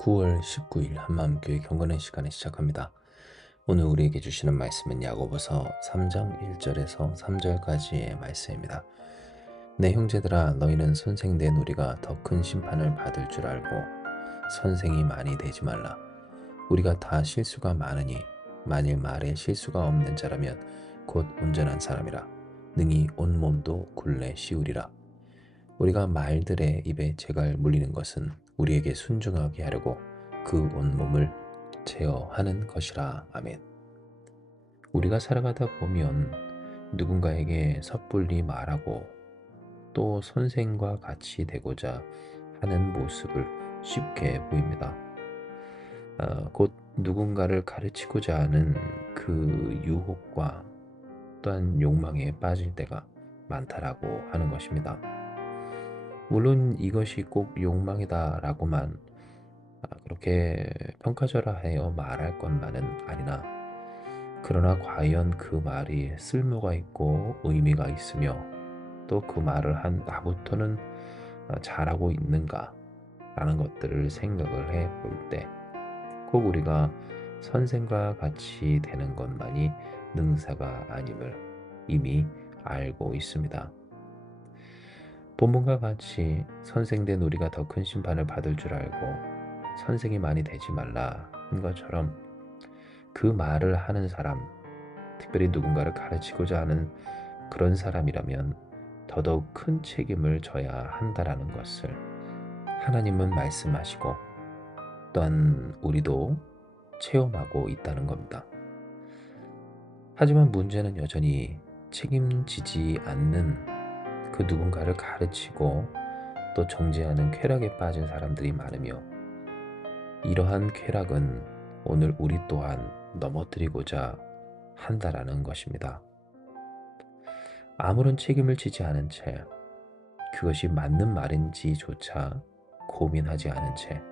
9월 19일 한마음교회 경건의 시간을 시작합니다. 오늘 우리에게 주시는 말씀은 야고보서 3장 1절에서 3절까지의 말씀입니다. 내 형제들아, 너희는 선생된 우리가 더 큰 심판을 받을 줄 알고 선생이 많이 되지 말라. 우리가 다 실수가 많으니 만일 말에 실수가 없는 자라면 곧 온전한 사람이라 능히 온 몸도 굴레 씌우리라. 우리가 말들의 입에 재갈 물리는 것은 우리에게 순종하게 하려고 그 온몸을 제어하는 것이라. 아멘. 우리가 살아가다 보면 누군가에게 섣불리 말하고 또 선생과 같이 되고자 하는 모습을 쉽게 보입니다. 곧 누군가를 가르치고자 하는 그 유혹과 또한 욕망에 빠질 때가 많다라고 하는 것입니다. 물론 이것이 꼭 욕망이다라고만 그렇게 평가절하하여 말할 것만은 아니나, 그러나 과연 그 말이 쓸모가 있고 의미가 있으며 또 그 말을 한 나부터는 잘하고 있는가 라는 것들을 생각을 해 볼 때 꼭 우리가 선생과 같이 되는 것만이 능사가 아님을 이미 알고 있습니다. 본문과 같이 선생된 우리가 더 큰 심판을 받을 줄 알고 선생이 많이 되지 말라 한 것처럼, 그 말을 하는 사람, 특별히 누군가를 가르치고자 하는 그런 사람이라면 더더욱 큰 책임을 져야 한다라는 것을 하나님은 말씀하시고 또한 우리도 체험하고 있다는 겁니다. 하지만 문제는 여전히 책임지지 않는 그 누군가를 가르치고 또 정죄하는 쾌락에 빠진 사람들이 많으며, 이러한 쾌락은 오늘 우리 또한 넘어뜨리고자 한다라는 것입니다. 아무런 책임을 지지 않은 채, 그것이 맞는 말인지조차 고민하지 않은 채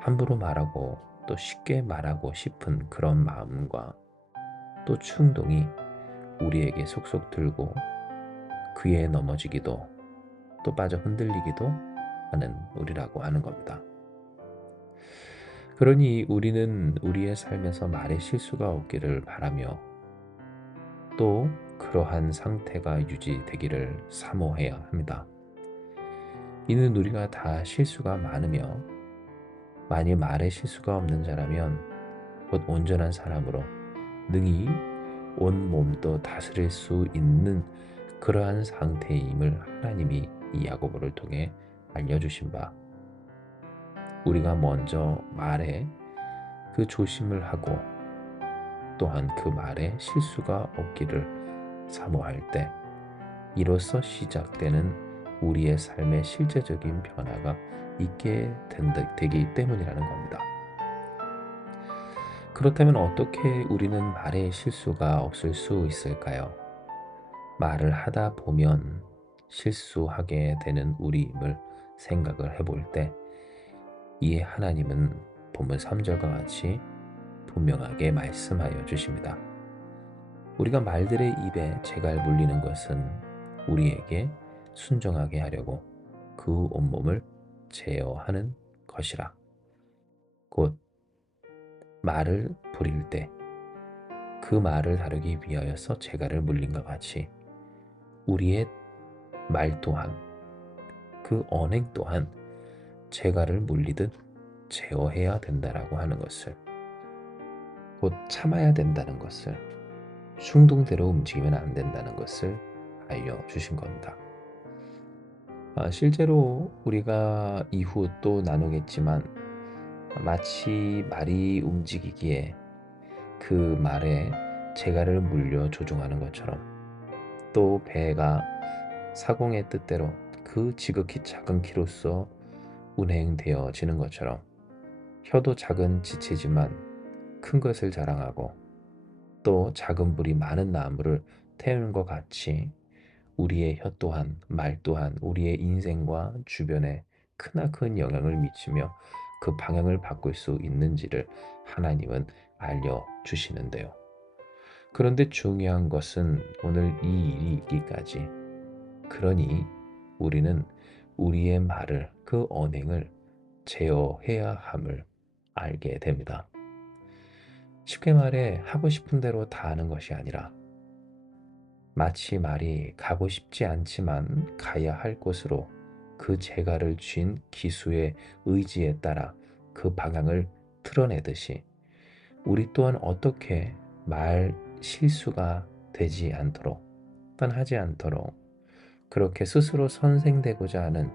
함부로 말하고 또 쉽게 말하고 싶은 그런 마음과 또 충동이 우리에게 속속 들고 그에 넘어지기도 또 빠져 흔들리기도 하는 우리라고 하는 겁니다. 그러니 우리는 우리의 삶에서 말에 실수가 없기를 바라며 또 그러한 상태가 유지되기를 사모해야 합니다. 이는 우리가 다 실수가 많으며 만일 말에 실수가 없는 자라면 곧 온전한 사람으로 능히 온 몸도 다스릴 수 있는 그러한 상태임을 하나님이 이 야고보를 통해 알려주신 바, 우리가 먼저 말에 그 조심을 하고 또한 그 말에 실수가 없기를 사모할 때 이로써 시작되는 우리의 삶의 실제적인 변화가 있게 되기 때문이라는 겁니다. 그렇다면 어떻게 우리는 말에 실수가 없을 수 있을까요? 말을 하다 보면 실수하게 되는 우리임을 생각을 해볼 때 이에 하나님은 본문 3절과 같이 분명하게 말씀하여 주십니다. 우리가 말들의 입에 재갈 물리는 것은 우리에게 순종하게 하려고 그 온몸을 제어하는 것이라. 곧 말을 부릴 때 그 말을 다루기 위하여서 재갈을 물린과 같이 우리의 말 또한, 그 언행 또한 재갈을 물리듯 제어해야 된다라고 하는 것을, 곧 참아야 된다는 것을, 충동대로 움직이면 안 된다는 것을 알려주신 겁니다. 실제로 우리가 이후 또 나누겠지만, 마치 말이 움직이기에 그 말에 재갈을 물려 조종하는 것처럼, 또 배가 사공의 뜻대로 그 지극히 작은 키로서 운행되어지는 것처럼, 혀도 작은 지체지만 큰 것을 자랑하고 또 작은 불이 많은 나무를 태우는 것 같이 우리의 혀 또한, 말 또한 우리의 인생과 주변에 크나큰 영향을 미치며 그 방향을 바꿀 수 있는지를 하나님은 알려주시는데요. 그런데 중요한 것은 오늘 이 일이 있기까지, 그러니 우리는 우리의 말을, 그 언행을 제어해야 함을 알게 됩니다. 쉽게 말해 하고 싶은 대로 다 하는 것이 아니라 마치 말이 가고 싶지 않지만 가야 할 곳으로 그 재갈을 쥔 기수의 의지에 따라 그 방향을 틀어내듯이 우리 또한 어떻게 말 실수가 되지 않도록 또한 하지 않도록 그렇게 스스로 선생되고자 하는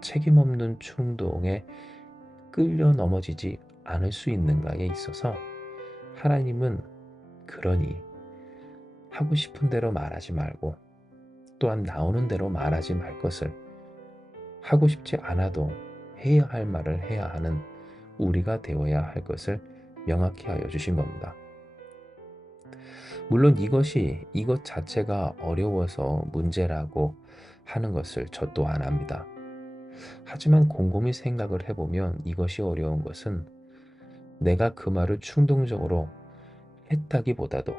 책임 없는 충동에 끌려 넘어지지 않을 수 있는가에 있어서 하나님은 그러니 하고 싶은 대로 말하지 말고 또한 나오는 대로 말하지 말 것을 하고 싶지 않아도 해야 할 말을 해야 하는 우리가 되어야 할 것을 명확히 하여 주신 겁니다. 물론 이것 자체가 어려워서 문제라고 하는 것을 저 또한 압니다. 하지만 곰곰이 생각을 해보면 이것이 어려운 것은 내가 그 말을 충동적으로 했다기보다도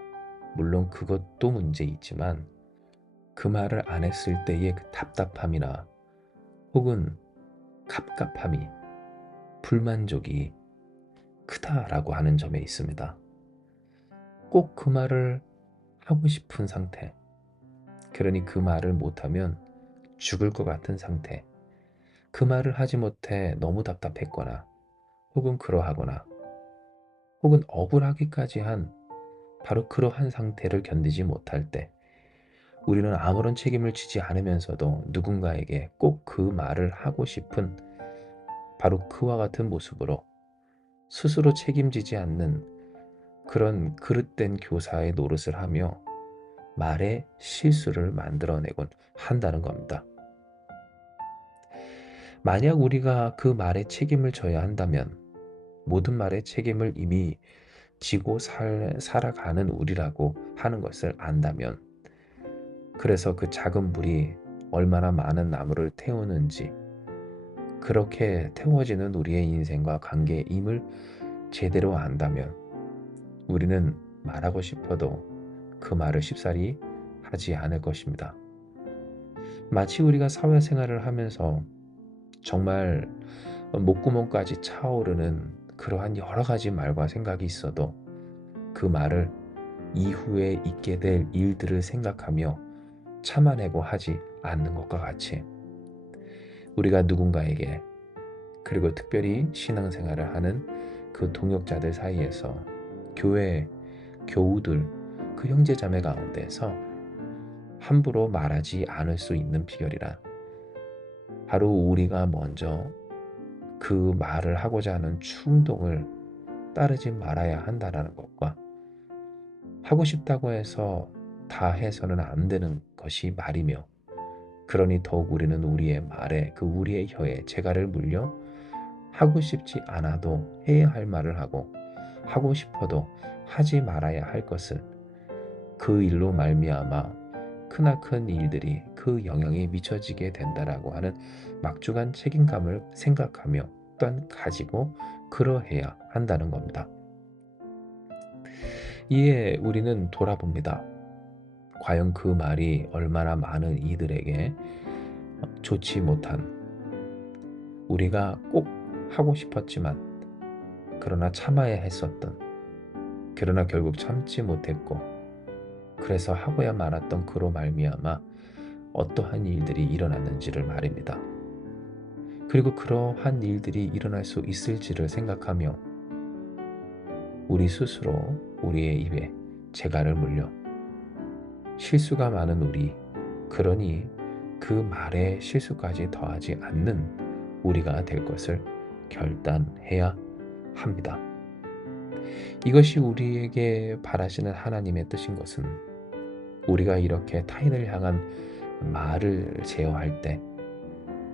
물론 그것도 문제있지만 그 말을 안 했을 때의 그 답답함이나 혹은 갑갑함이 불만족이 크다라고 하는 점에 있습니다. 꼭 그 말을 하고 싶은 상태, 그러니 그 말을 못하면 죽을 것 같은 상태, 그 말을 하지 못해 너무 답답했거나 혹은 그러하거나 혹은 억울하기까지 한 바로 그러한 상태를 견디지 못할 때 우리는 아무런 책임을 지지 않으면서도 누군가에게 꼭 그 말을 하고 싶은 바로 그와 같은 모습으로 스스로 책임지지 않는 그런 그릇된 교사의 노릇을 하며 말의 실수를 만들어내곤 한다는 겁니다. 만약 우리가 그 말에 책임을 져야 한다면 모든 말의 책임을 이미 지고 살아가는 우리라고 하는 것을 안다면 그래서 그 작은 불이 얼마나 많은 나무를 태우는지 그렇게 태워지는 우리의 인생과 관계임을 제대로 안다면 우리는 말하고 싶어도 그 말을 쉽사리 하지 않을 것입니다. 마치 우리가 사회생활을 하면서 정말 목구멍까지 차오르는 그러한 여러 가지 말과 생각이 있어도 그 말을 이후에 있게 될 일들을 생각하며 참아내고 하지 않는 것과 같이 우리가 누군가에게 그리고 특별히 신앙생활을 하는 그 동역자들 사이에서 교회 교우들 그 형제자매 가운데서 함부로 말하지 않을 수 있는 비결이란 바로 우리가 먼저 그 말을 하고자 하는 충동을 따르지 말아야 한다는 것과 하고 싶다고 해서 다 해서는 안 되는 것이 말이며 그러니 더욱 우리는 우리의 말에 그 우리의 혀에 재갈을 물려 하고 싶지 않아도 해야 할 말을 하고 하고 싶어도 하지 말아야 할 것을 그 일로 말미암아 크나큰 일들이 그 영향이 미쳐지게 된다라고 하는 막중한 책임감을 생각하며 또한 가지고 그러해야 한다는 겁니다. 이에 우리는 돌아봅니다. 과연 그 말이 얼마나 많은 이들에게 좋지 못한 우리가 꼭 하고 싶었지만 그러나 참아야 했었던 그러나 결국 참지 못했고 그래서 하고야 말았던 그로 말미암아 어떠한 일들이 일어났는지를 말입니다. 그리고 그러한 일들이 일어날 수 있을지를 생각하며 우리 스스로 우리의 입에 재갈을 물려 실수가 많은 우리 그러니 그 말에 실수까지 더하지 않는 우리가 될 것을 결단해야 합니다. 이것이 우리에게 바라시는 하나님의 뜻인 것은 우리가 이렇게 타인을 향한 말을 제어할 때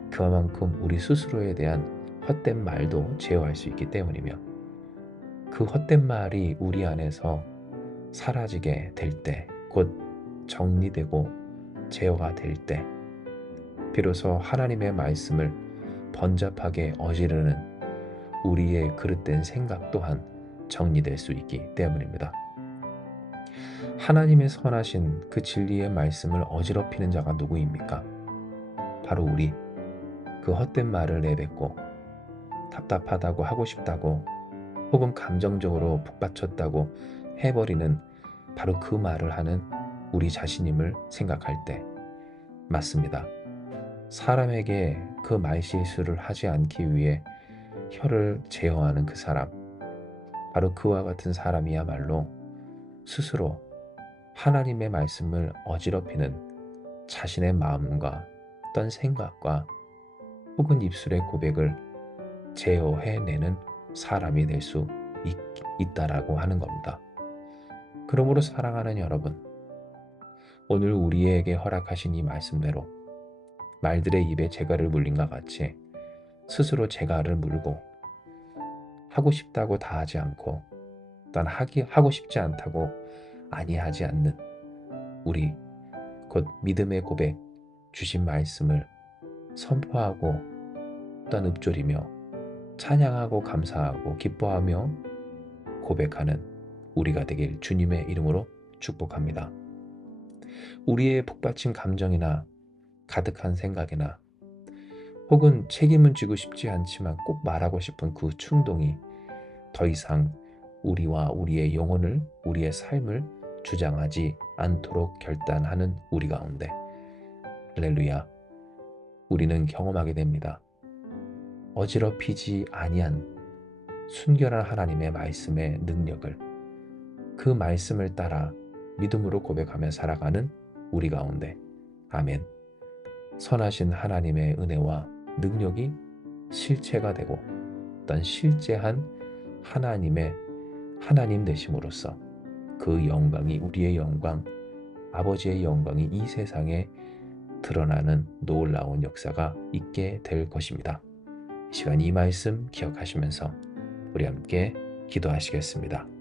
그만큼 우리 스스로에 대한 헛된 말도 제어할 수 있기 때문이며 그 헛된 말이 우리 안에서 사라지게 될 때, 곧 정리되고 제어가 될 때 비로소 하나님의 말씀을 번잡하게 어지르는 우리의 그릇된 생각 또한 정리될 수 있기 때문입니다. 하나님의 선하신 그 진리의 말씀을 어지럽히는 자가 누구입니까? 바로 우리 그 헛된 말을 내뱉고 답답하다고 하고 싶다고 혹은 감정적으로 북받쳤다고 해버리는 바로 그 말을 하는 우리 자신임을 생각할 때 맞습니다. 사람에게 그 말실수를 하지 않기 위해 혀를 제어하는 그 사람, 바로 그와 같은 사람이야말로 스스로 하나님의 말씀을 어지럽히는 자신의 마음과 어떤 생각과 혹은 입술의 고백을 제어해내는 사람이 될 수 있다라고 하는 겁니다. 그러므로 사랑하는 여러분, 오늘 우리에게 허락하신 이 말씀대로 말들의 입에 재갈을 물린과 같이 스스로 재갈을 물고 하고 싶다고 다 하지 않고 난 하고 싶지 않다고 아니하지 않는 우리 곧 믿음의 고백 주신 말씀을 선포하고 또한 읊조리며 찬양하고 감사하고 기뻐하며 고백하는 우리가 되길 주님의 이름으로 축복합니다. 우리의 북받친 감정이나 가득한 생각이나 혹은 책임은 지고 싶지 않지만 꼭 말하고 싶은 그 충동이 더 이상 우리와 우리의 영혼을, 우리의 삶을 주장하지 않도록 결단하는 우리 가운데 할렐루야, 우리는 경험하게 됩니다. 어지럽히지 아니한 순결한 하나님의 말씀의 능력을, 그 말씀을 따라 믿음으로 고백하며 살아가는 우리 가운데 아멘, 선하신 하나님의 은혜와 능력이 실체가 되고 어떤 실제한 하나님의 하나님 되심으로써 그 영광이, 우리의 영광, 아버지의 영광이 이 세상에 드러나는 놀라운 역사가 있게 될 것입니다. 이 시간 이 말씀 기억하시면서 우리 함께 기도하시겠습니다.